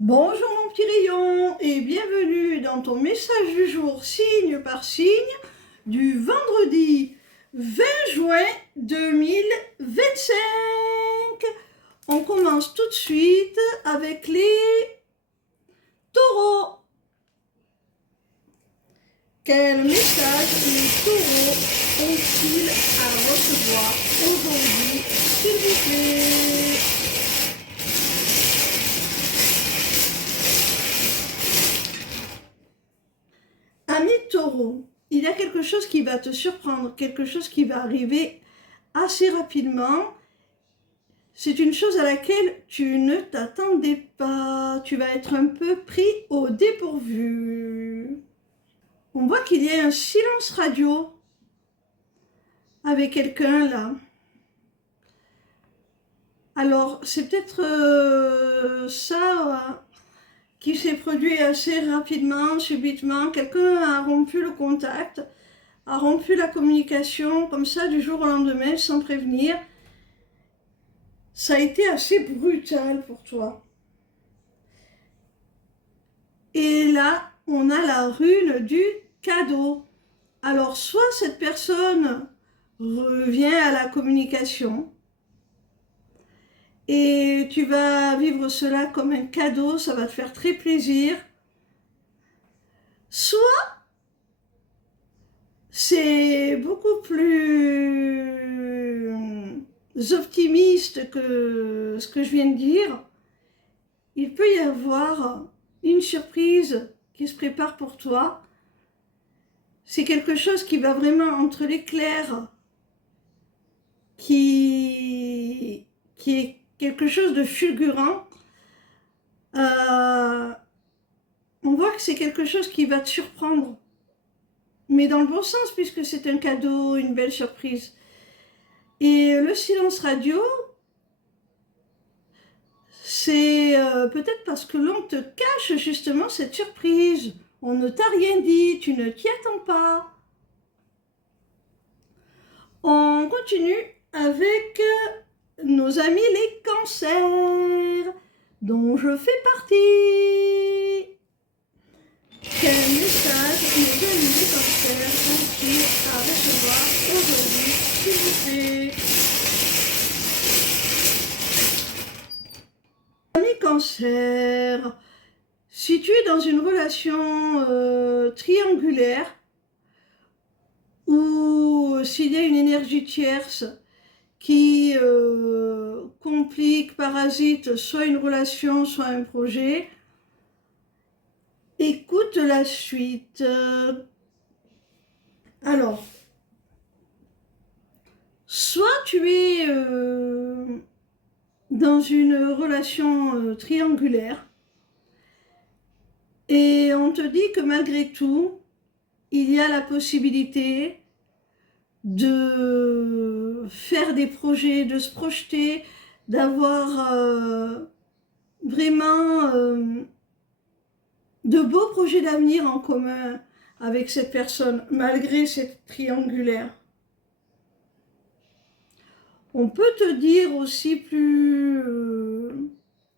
Bonjour mon petit rayon et bienvenue dans ton message du jour signe par signe du vendredi 20 juin 2025. On commence tout de suite avec les taureaux. Quel message les taureaux ont-ils à recevoir aujourd'hui, s'il vous plaît? Ami taureau, il y a quelque chose qui va te surprendre, quelque chose qui va arriver assez rapidement. C'est une chose à laquelle tu ne t'attendais pas. Tu vas être un peu pris au dépourvu. On voit qu'il y a un silence radio avec quelqu'un là. Alors, c'est peut-être ça qui s'est produit assez rapidement, subitement. Quelqu'un a rompu le contact, a rompu la communication, comme ça, du jour au lendemain, sans prévenir. Ça a été assez brutal pour toi. Et là, on a la rune du cadeau. Alors, soit cette personne revient à la communication et tu vas vivre cela comme un cadeau, ça va te faire très plaisir. Soit c'est beaucoup plus optimiste que ce que je viens de dire. Il peut y avoir une surprise qui se prépare pour toi. C'est quelque chose qui va vraiment entre l'éclair, qui est quelque chose de fulgurant. On voit que c'est quelque chose qui va te surprendre, mais dans le bon sens, puisque c'est un cadeau, une belle surprise. Et le silence radio, c'est peut-être parce que l'on te cache justement cette surprise. On ne t'a rien dit, tu ne t'y attends pas. On continue avec nos amis les cancers, dont je fais partie. Quel message nos amis les cancers ont-ils à recevoir aujourd'hui, s'il vous plaît? Amis cancer, si tu es dans une relation triangulaire, ou s'il y a une énergie tierce qui complique, parasite soit une relation, soit un projet, écoute la suite. Alors, soit tu es dans une relation triangulaire et on te dit que malgré tout, il y a la possibilité de faire des projets, de se projeter, d'avoir vraiment de beaux projets d'avenir en commun avec cette personne, malgré cette triangulaire. On peut te dire aussi plus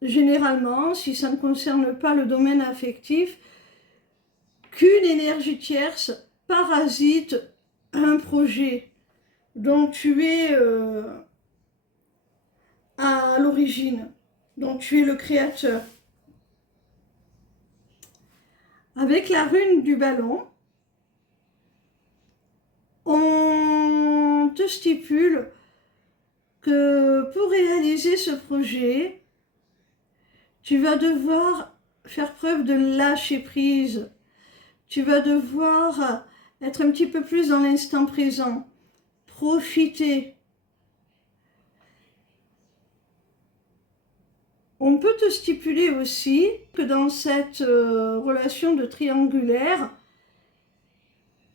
généralement, si ça ne concerne pas le domaine affectif, qu'une énergie tierce parasite un projet dont tu es à l'origine, dont tu es le créateur. Avec la rune du ballon, on te stipule que pour réaliser ce projet, tu vas devoir faire preuve de lâcher prise. Tu vas devoir être un petit peu plus dans l'instant présent, profiter. On peut te stipuler aussi que dans cette relation de triangulaire,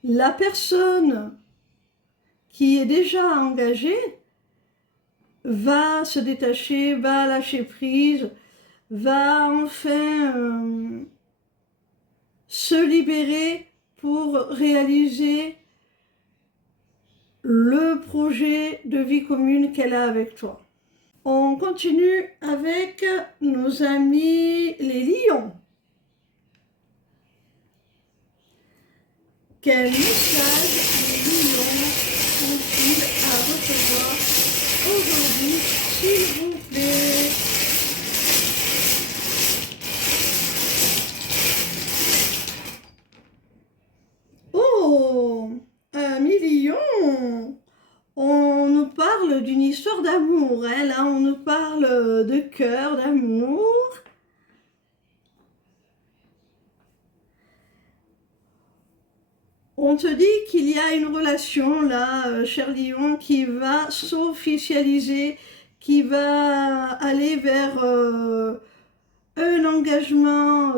la personne qui est déjà engagée va se détacher, va lâcher prise, va enfin se libérer pour réaliser le projet de vie commune qu'elle a avec toi. On continue avec nos amis les Quel message les lions ont-ils à recevoir aujourd'hui, s'il vous plaît? Oh, un million! On nous parle d'une histoire d'amour, hein, là on nous parle de cœur, d'amour. On te dit qu'il y a une relation là, cher Lion, qui va s'officialiser, qui va aller vers un engagement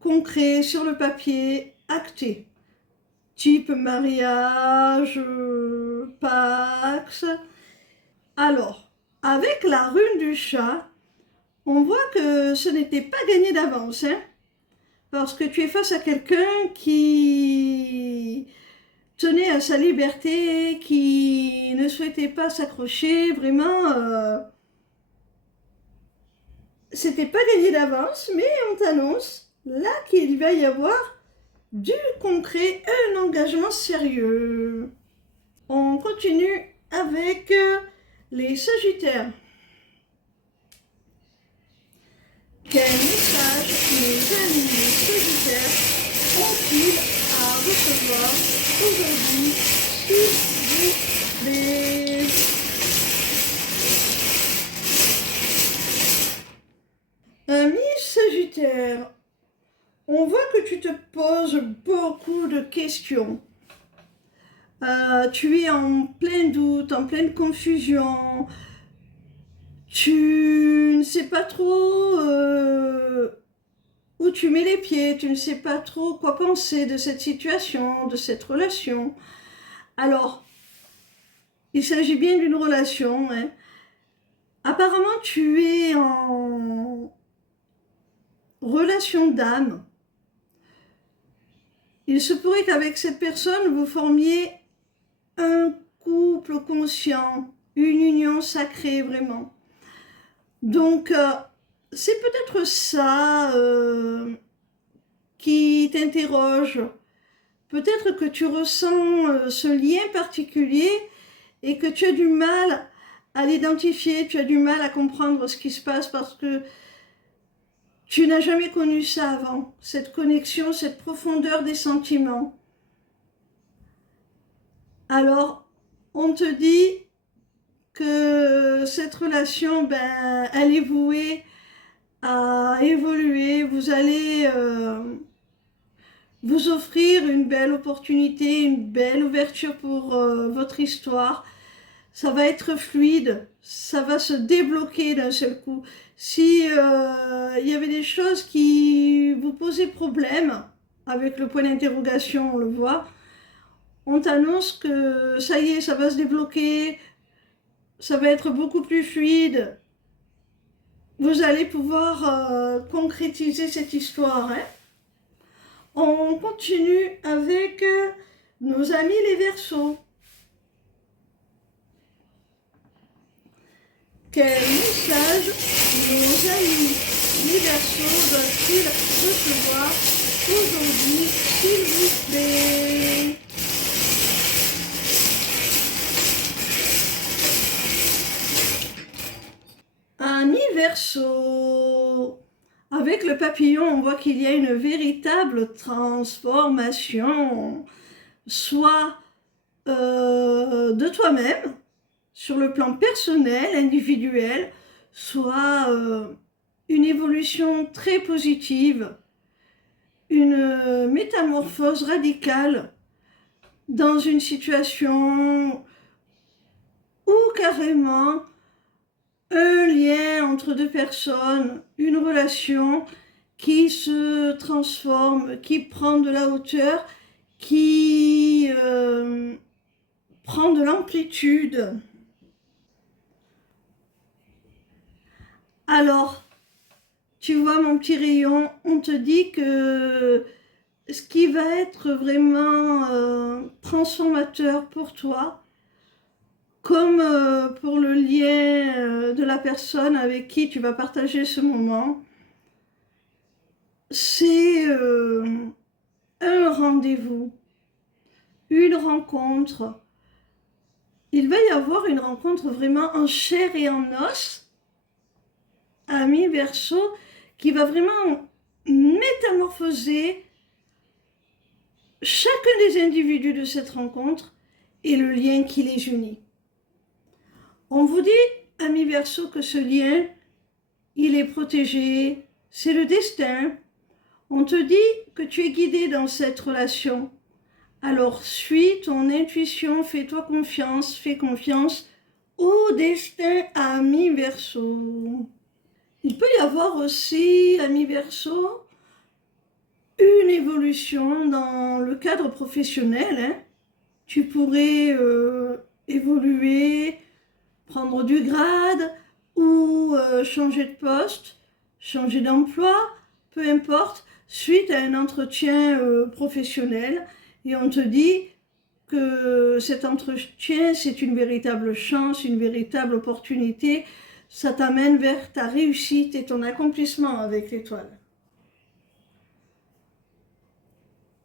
concret sur le papier, acté. Type mariage, Pax. Alors, avec la rune du chat, on voit que ce n'était pas gagné d'avance, hein, parce que tu es face à quelqu'un qui tenait à sa liberté, qui ne souhaitait pas s'accrocher, vraiment, c'était pas gagné d'avance, mais on t'annonce là qu'il va y avoir du concret, un engagement sérieux. On continue avec les Sagittaires. Quel message les amis les Sagittaires ont-ils à recevoir aujourd'hui, s'il vous plaît? Ami Sagittaire, on voit que tu te poses beaucoup de questions. Tu es en plein doute, en pleine confusion. Tu ne sais pas trop où tu mets les pieds, tu ne sais pas trop quoi penser de cette situation, de cette relation. Alors, il s'agit bien d'une relation, hein. Apparemment, tu es en relation d'âme. Il se pourrait qu'avec cette personne, vous formiez un couple conscient, une union sacrée vraiment. Donc, c'est peut-être ça qui t'interroge. Peut-être que tu ressens ce lien particulier et que tu as du mal à l'identifier, tu as du mal à comprendre ce qui se passe parce que tu n'as jamais connu ça avant, cette connexion, cette profondeur des sentiments. Alors, on te dit que cette relation, ben, elle est vouée à évoluer. Vous allez vous offrir une belle opportunité, une belle ouverture pour votre histoire. Ça va être fluide, ça va se débloquer d'un seul coup. Si il y avait des choses qui vous posaient problème, avec le point d'interrogation, on le voit, on t'annonce que ça y est, ça va se débloquer, ça va être beaucoup plus fluide. Vous allez pouvoir concrétiser cette histoire, hein. On continue avec nos amis les Verseaux. Quel message nos amis les Verseaux doivent-ils recevoir aujourd'hui, s'il vous plaît? Amis Verseau, avec le papillon, on voit qu'il y a une véritable transformation, soit de toi-même, sur le plan personnel, individuel, soit une évolution très positive, une métamorphose radicale dans une situation où carrément un lien entre deux personnes, une relation qui se transforme, qui prend de la hauteur, qui prend de l'amplitude. Alors, tu vois mon petit rayon, on te dit que ce qui va être vraiment transformateur pour toi, comme pour le lien de la personne avec qui tu vas partager ce moment, c'est un rendez-vous, une rencontre. Il va y avoir une rencontre vraiment en chair et en os, ami Verseau, qui va vraiment métamorphoser chacun des individus de cette rencontre et le lien qui les unit. On vous dit, ami Verseau, que ce lien, il est protégé, c'est le destin. On te dit que tu es guidé dans cette relation. Alors suis ton intuition, fais-toi confiance, fais confiance au destin, ami Verseau. Il peut y avoir aussi, ami Verseau, une évolution dans le cadre professionnel. Hein. Tu pourrais évoluer, prendre du grade ou changer de poste, changer d'emploi, peu importe, suite à un entretien professionnel. Et on te dit que cet entretien, c'est une véritable chance, une véritable opportunité. Ça t'amène vers ta réussite et ton accomplissement avec l'étoile.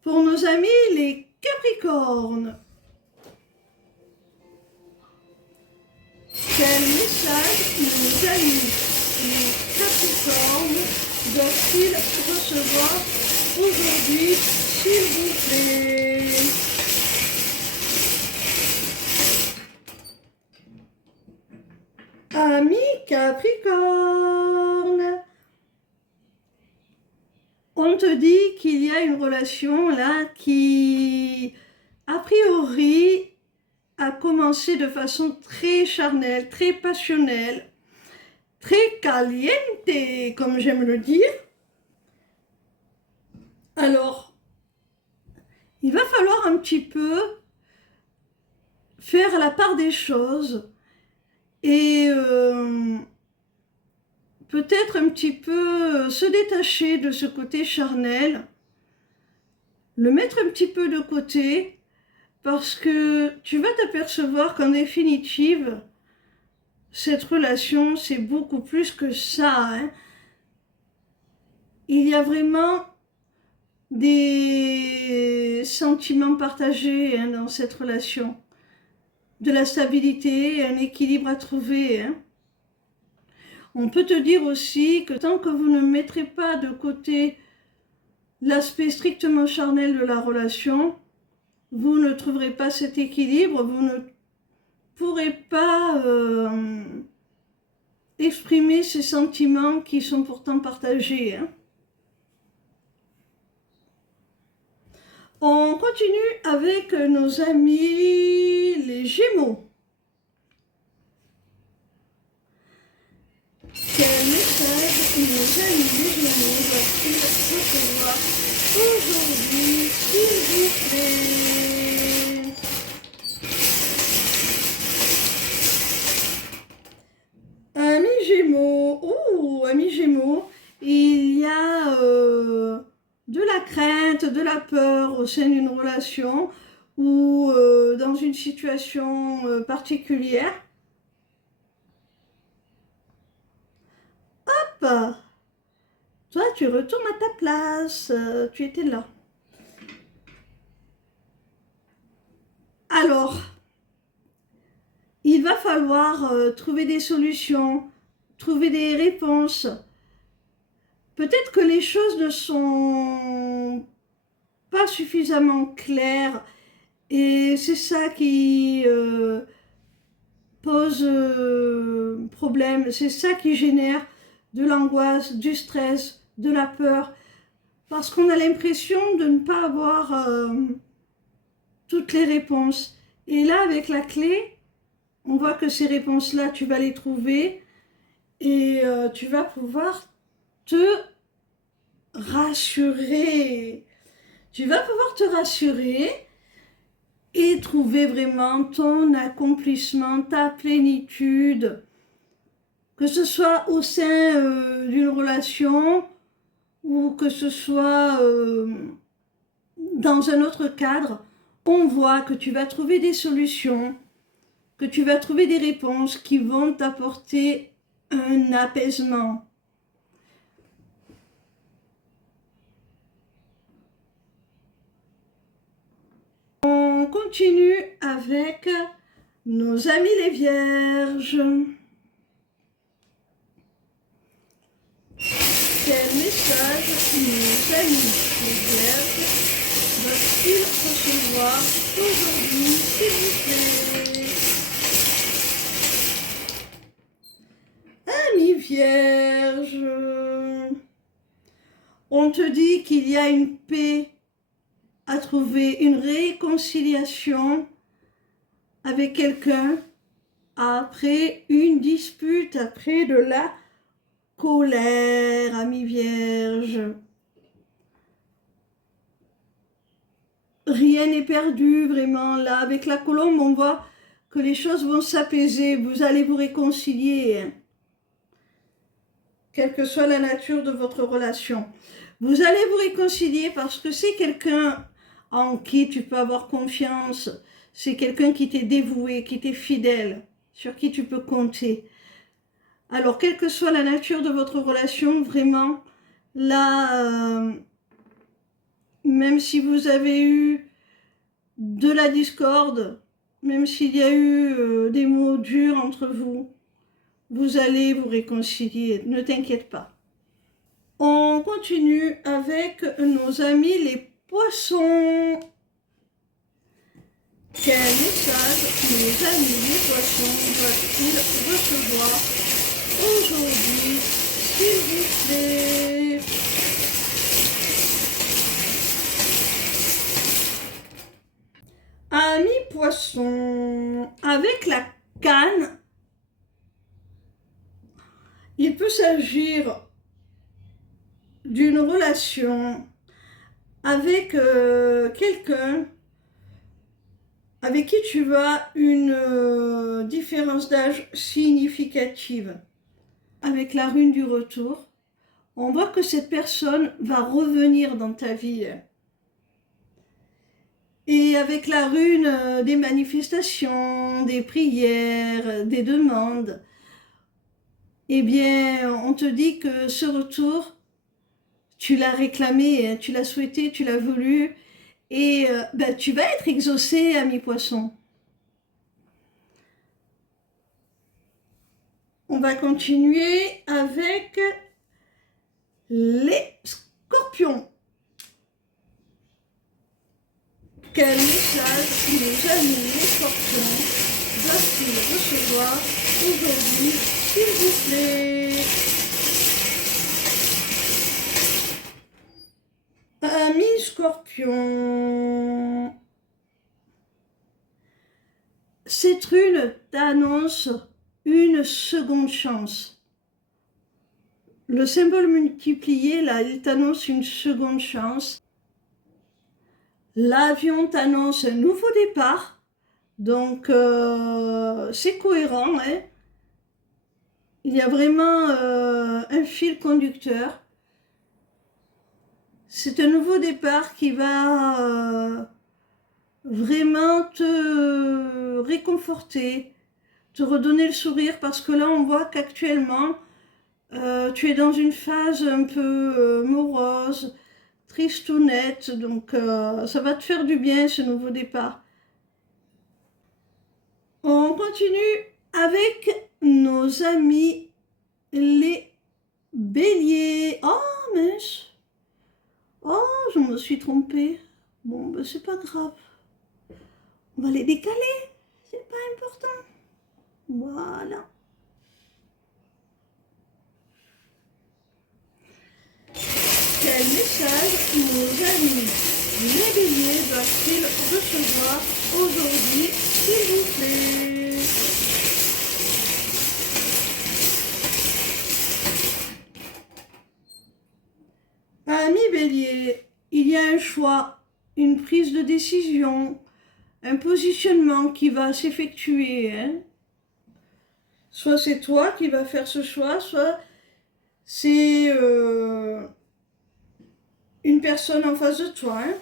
Pour nos amis, les Capricornes, quel message nos amis les Capricornes doivent-ils recevoir aujourd'hui, s'il vous plaît? Amis Capricorne, on te dit qu'il y a une relation là qui, a priori, a commencé de façon très charnelle, très passionnelle, très caliente, comme j'aime le dire. Alors, il va falloir un petit peu faire la part des choses et peut-être un petit peu se détacher de ce côté charnel, le mettre un petit peu de côté, parce que tu vas t'apercevoir qu'en définitive, cette relation, c'est beaucoup plus que ça. Hein. Il y a vraiment des sentiments partagés hein, dans cette relation, de la stabilité, un équilibre à trouver. Hein. On peut te dire aussi que tant que vous ne mettrez pas de côté l'aspect strictement charnel de la relation, vous ne trouverez pas cet équilibre, vous ne pourrez pas exprimer ces sentiments qui sont pourtant partagés. Hein. On continue avec nos amis les Gémeaux. Quel message nos amis les Gémeaux doivent-ils recevoir aujourd'hui, s'il vous plaît? Amis Gémeaux, amis Gémeaux, il y a de la crainte, de la peur au sein d'une relation ou dans une situation particulière. Hop, toi tu retournes à ta place, tu étais là. Alors, il va falloir trouver des solutions, trouver des réponses. Peut-être que les choses ne sont pas suffisamment claires et c'est ça qui pose problème, c'est ça qui génère de l'angoisse, du stress, de la peur, parce qu'on a l'impression de ne pas avoir toutes les réponses. Et là, avec la clé, on voit que ces réponses-là, tu vas les trouver et tu vas pouvoir te rassurer. Tu vas pouvoir te rassurer et trouver vraiment ton accomplissement, ta plénitude, que ce soit au sein d'une relation ou que ce soit dans un autre cadre. On voit que tu vas trouver des solutions, que tu vas trouver des réponses qui vont t'apporter un apaisement. continue avec nos amis les vierges. Quel message nos amis les vierges doivent-ils recevoir aujourd'hui, s'il vous plaît? Amis vierges, on te dit qu'il y a une paix à trouver, une réconciliation avec quelqu'un après une dispute, après de la colère, amis vierges. Rien n'est perdu vraiment là. Avec la colombe, on voit que les choses vont s'apaiser. Vous allez vous réconcilier, hein. Quelle que soit la nature de votre relation. Vous allez vous réconcilier parce que c'est quelqu'un en qui tu peux avoir confiance. C'est quelqu'un qui t'est dévoué, qui t'est fidèle, sur qui tu peux compter. Alors, quelle que soit la nature de votre relation, vraiment, là, même si vous avez eu de la discorde, même s'il y a eu des mots durs entre vous, vous allez vous réconcilier, ne t'inquiète pas. On continue avec nos amis les poissons. Quel message nos amis les poissons doivent-ils recevoir aujourd'hui, s'il vous plaît? Amis poissons, avec la canne, il peut s'agir d'une relation avec quelqu'un avec qui tu as une différence d'âge significative. Avec la rune du retour, on voit que cette personne va revenir dans ta vie. Et avec la rune des manifestations, des prières, des demandes, eh bien, on te dit que ce retour, tu l'as réclamé, tu l'as souhaité, tu l'as voulu, et tu vas être exaucé, ami poisson. On va continuer avec les scorpions. Quel message nos amis les scorpions doivent-ils recevoir aujourd'hui, s'il vous plaît? Amis scorpions, cette rune t'annonce une seconde chance. Le symbole multiplié, là, il t'annonce une seconde chance. L'avion t'annonce un nouveau départ, donc c'est cohérent, hein. Il y a vraiment un fil conducteur. C'est un nouveau départ qui va vraiment te réconforter, te redonner le sourire, parce que là on voit qu'actuellement tu es dans une phase un peu morose, tristounette, donc ça va te faire du bien ce nouveau départ. On continue avec nos amis les béliers. Oh mince! Oh, je me suis trompée. Bon, ben c'est pas grave. On va les décaler. C'est pas important. Voilà. Quel message nos amis les béliers doivent-ils recevoir aujourd'hui, s'il vous plaît? Amis bélier, il y a un choix, une prise de décision, un positionnement qui va s'effectuer, hein. Soit c'est toi qui vas faire ce choix, soit c'est une personne en face de toi, hein.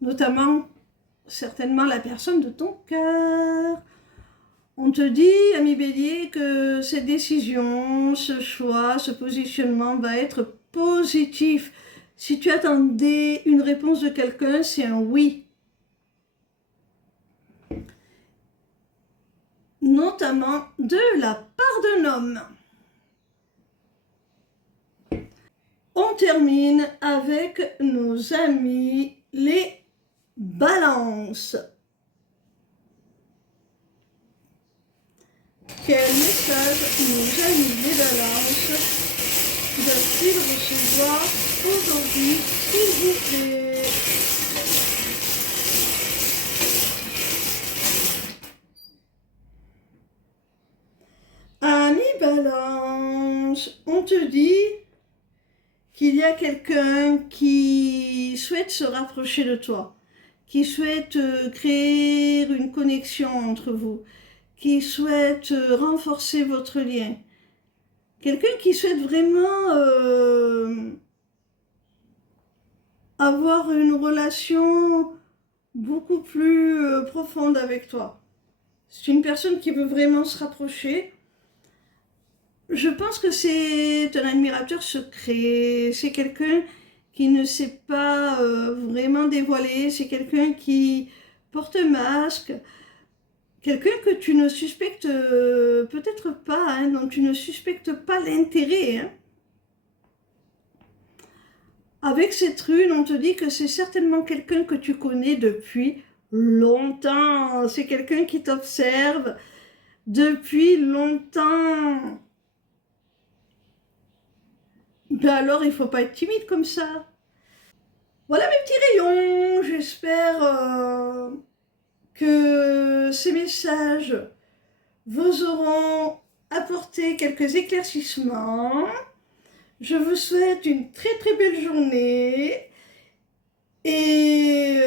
Notamment, certainement la personne de ton cœur. On te dit, ami bélier, que cette décision, ce choix, ce positionnement va être positif. Si tu attendais une réponse de quelqu'un, c'est un oui. notamment de la part d'un homme. On termine avec nos amis les balances. Quel message nos amis les balances doivent-ils recevoir aujourd'hui, s'il vous plaît? Amis balance, on te dit qu'il y a quelqu'un qui souhaite se rapprocher de toi, qui souhaite créer une connexion entre vous, qui souhaite renforcer votre lien. Quelqu'un qui souhaite vraiment avoir une relation beaucoup plus profonde avec toi. C'est une personne qui veut vraiment se rapprocher. Je pense que c'est un admirateur secret, c'est quelqu'un qui ne s'est pas vraiment dévoilé, c'est quelqu'un qui porte un masque, quelqu'un que tu ne suspectes peut-être pas, hein, dont tu ne suspectes pas l'intérêt. Hein. Avec cette rune, on te dit que c'est certainement quelqu'un que tu connais depuis longtemps, c'est quelqu'un qui t'observe depuis longtemps. Ben alors, il ne faut pas être timide comme ça. Voilà mes petits rayons. J'espère que ces messages vous auront apporté quelques éclaircissements. Je vous souhaite une très très belle journée. Et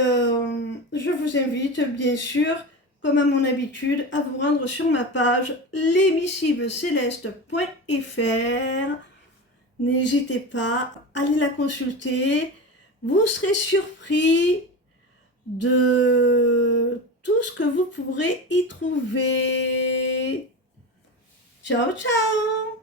je vous invite bien sûr, comme à mon habitude, à vous rendre sur ma page lesmissivecélestes.fr. N'hésitez pas, allez la consulter. Vous serez surpris de tout ce que vous pourrez y trouver. Ciao, ciao!